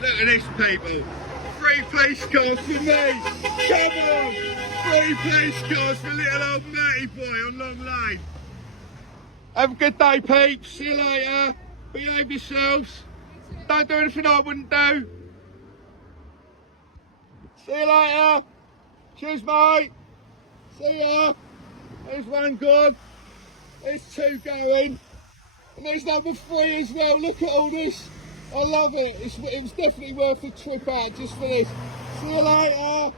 Look at this, people. Free police cars for me. Come on. Free police cars for little old Matty boy on Long Lane. Have a good day, peeps. See you later. Behave yourselves. Don't do anything I wouldn't do. See you later. Cheers, mate. See ya. There's one gone. There's two going. And there's number 3 as well. Look at all this. I love it. It was definitely worth a trip out just for this. See you later.